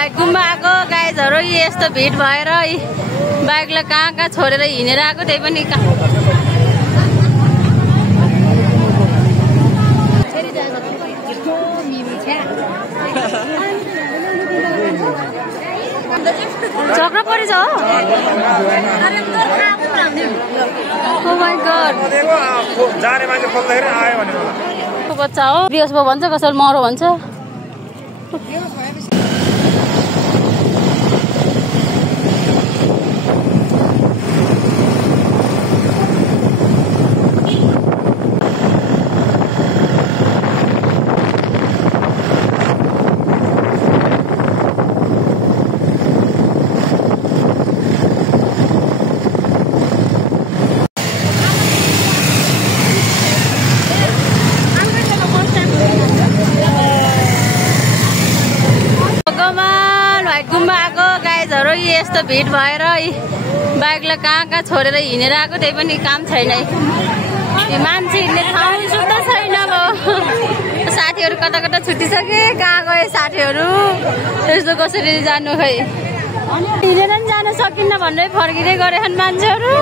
भाइ गुम्बा आएको गाइजहरु यस्तो भिड भएर बाइकलाई कहाँ छोडेर हिँडेर आएको त्यही पनि झगडा परेछ हो ओ माय गॉड जाने मान्छे खोज्दाखेरि आयो भने बच्चा हो बिहोस भयो भन्छ कसैले मरो भन्छ यस्तो भिड भएर बाइकलाई कहाँ छोडेर हिँडेर आएको त्यही पनि काम छैन मान्छे हिँड्ने ठाउँ सुत्ता छैन अब साथीहरू कता कता छुटिसके कहाँ गए साथीहरू त्यस्तो कसरी जानु खै हिँडेर पनि जान सकिन्न भनेर फर्किँदै गरेछन् मान्छेहरू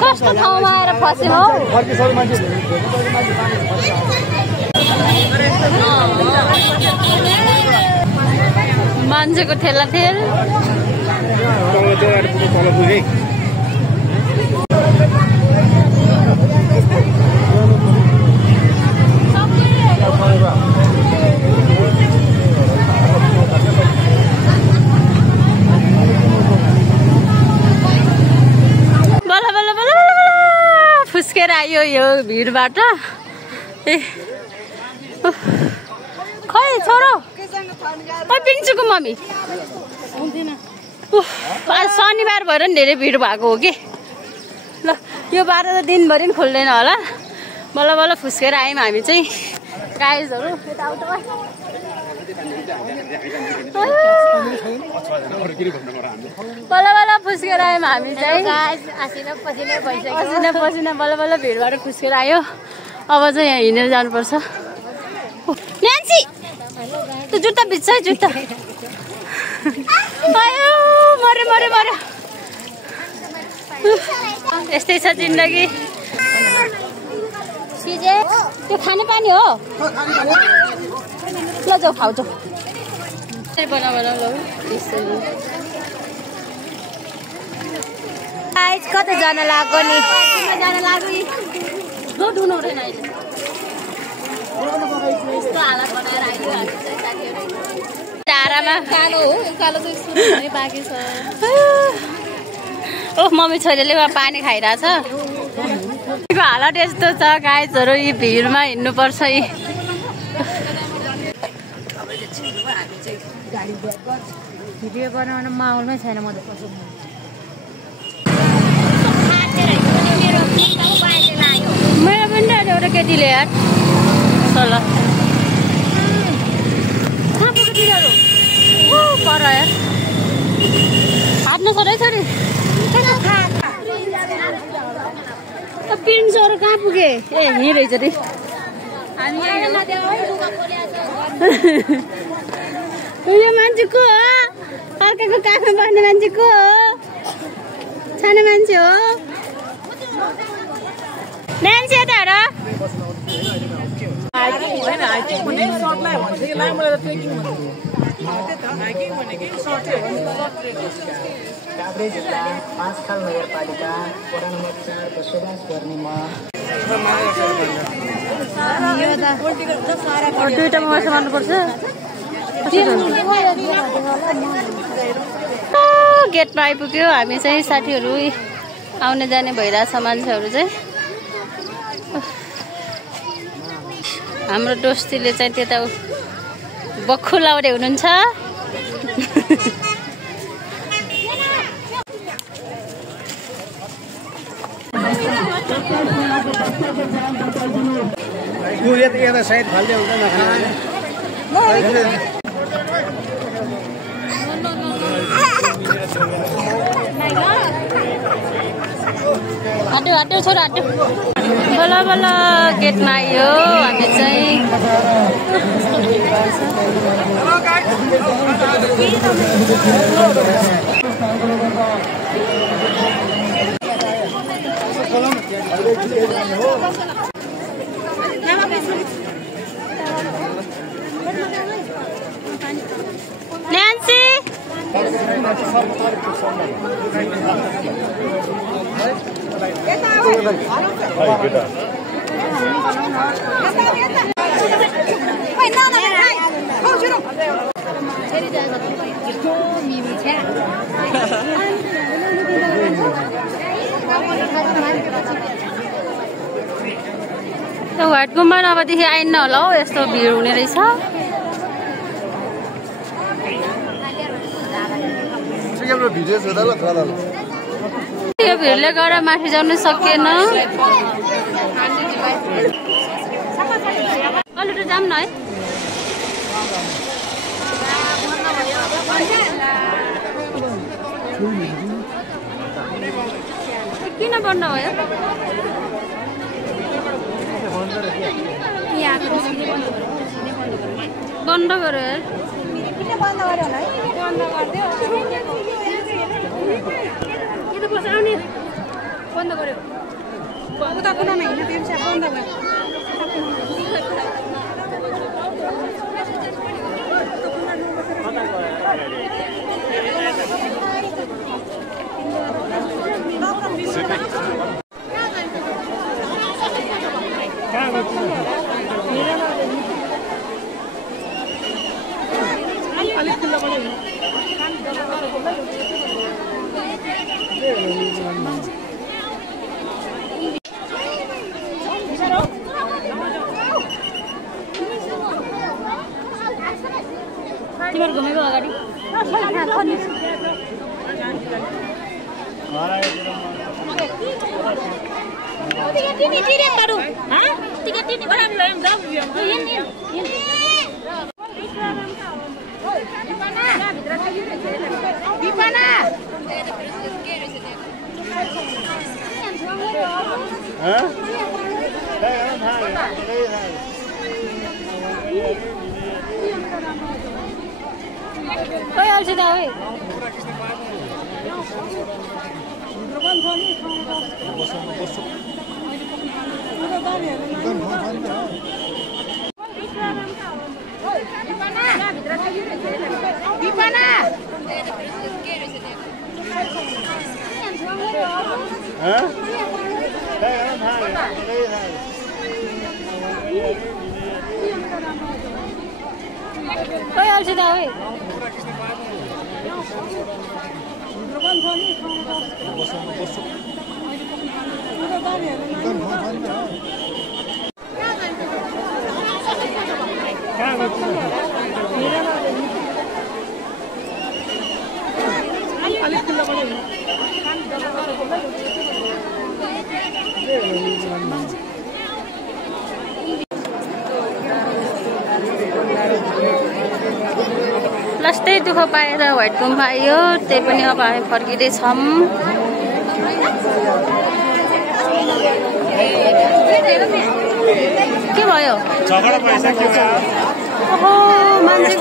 कस्तो ठाउँमा आएर फस्यौँ हौ मान्छेको ठेला ठेल फुस्केर आयो यो भिडबाट ए खै छोरो पिन्चुको मम्मी शनिबार भएर नि धेरै भिड भएको हो कि ल यो बार त दिनभरि पनि खुल्दैन होला बल्ल बल्ल फुस्केर आयौँ हामी चाहिँ गाइजहरू बल्ल बल्ल फुस्केर आयौँ हामी चाहिँ पसिना पसिना बल्ल बल्ल भिडबाट फुस्केर आयो अब चाहिँ यहाँ हिँडेर जानुपर्छ न्यान्सी त्यो जुत्ता भिज्छ है जुत्ता आयो मर्यो मर्यो मर्यो यस्तै छ जिन्दगी त्यो खाने पानी हो ल जाऊ खाऊ जाऊ बना बना ल कतै जान लाग्यो नि जान लाग्यो ढुनु हुँदैन अहिले यस्तो हालत बनाएर आइयो हामी चाहिँ साथीहरू टाढामा कालो हो कालो चाहिँ सुरु हुने बाँकी छ ओ मम्मी छोरीले पानी खाइरहेछ हालत यस्तो छ गाइजहरू यी भिडमा हिँड्नुपर्छ यी भिडियो बनाउन माहौलमै छैन म त मेरो पनि त एउटा केटीले यार चल कहाँ पुग्यो तिनीहरू पर यार हात नछोडै छोरी पिन्सहरू कहाँ पुगे ए यहीँ रहेछ रे यो मान्छे को हो अर्काको काखमा बस्ने मान्छे को हो सानो मान्छे हो मान्छे यता हेर पाँचखाल नगरपालिका वडा नम्बर 4 बसोबास गर्नेमा दुईटा मोबाइल समाल्नुपर्छ गेटमा आइपुग्यो हामी चाहिँ साथीहरू आउने जाने भइरहेछ मान्छेहरू चाहिँ हाम्रो दोस्तीले चाहिँ त्यता बक्खु लाउरे हुनुहुन्छ यहाँ साइड फाल्दै हुँदैन हट्यो हट्यो छोरा हट्यो बल्ल बल्ल गेटमा आयो हामी चाहिँ न्यान्सी व्हाइट गुम्बा नभएदेखि आइन्न होला हौ यस्तो भिड हुने रहेछ यो भिडले गर्दा माथि जानु सकिएन अलि जाम न है किन बन्द भयो बन्द गर्यो बन्द गर्यो उता कुना हिँड्नु त्यो बन्द भयो तिमीहरू घुमेको अगाडि लास्टै दुःख पाएर व्हाइट गुम्बा आयो त्यही पनि अब हामी फर्किँदैछौँ के भयो ओहो मान्छे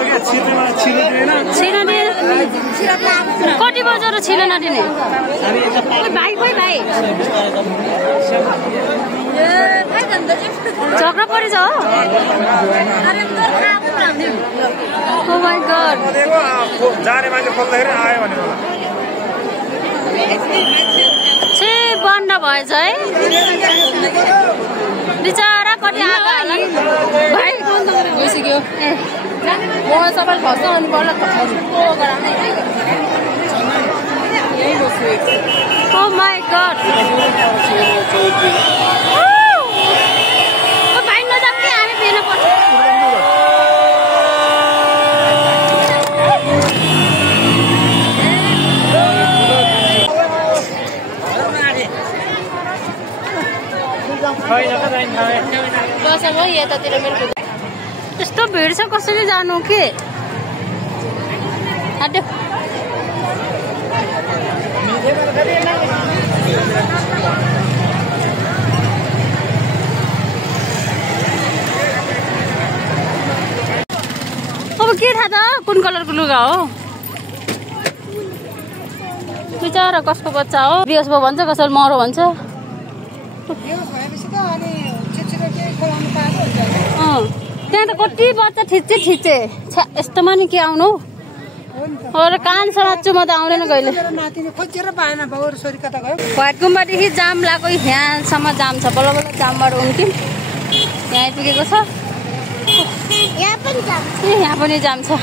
कति बजेर छिलो नदिने भाइ खोइ भाइ झगडा परेछ हो ओ माई गॉड जाने मान्छे खोज्दाखेरि आयो भने छे बन्द भएछ है बिचारा कति आएको होला नि भाइ बन्द गरेर गइसक्यो म सबैले फसाउनु पर्ला ओ माई गॉड भाइ नजाम कि हामी फेर्न पर्छ यस्तो भिड छ कसरी जानु के हट्यो अब के थाहा त कुन कलरको लुगा हो बिचारा कसको बच्चा हो बिहोस भयो भन्छ कसैले मरो भन्छ त्यहाँ त कति बच्चा ठिचे यस्तोमा नि के आउनु और कान सडाच्छु म त आउँदैन कहिले भटकुम्बादेखि जाम लाग्यो यहाँसम्म जाम छ बल्ल बल्ल जामबाट उम्किम यहाँ आइपुगेको छ यहाँ पनि जाम छ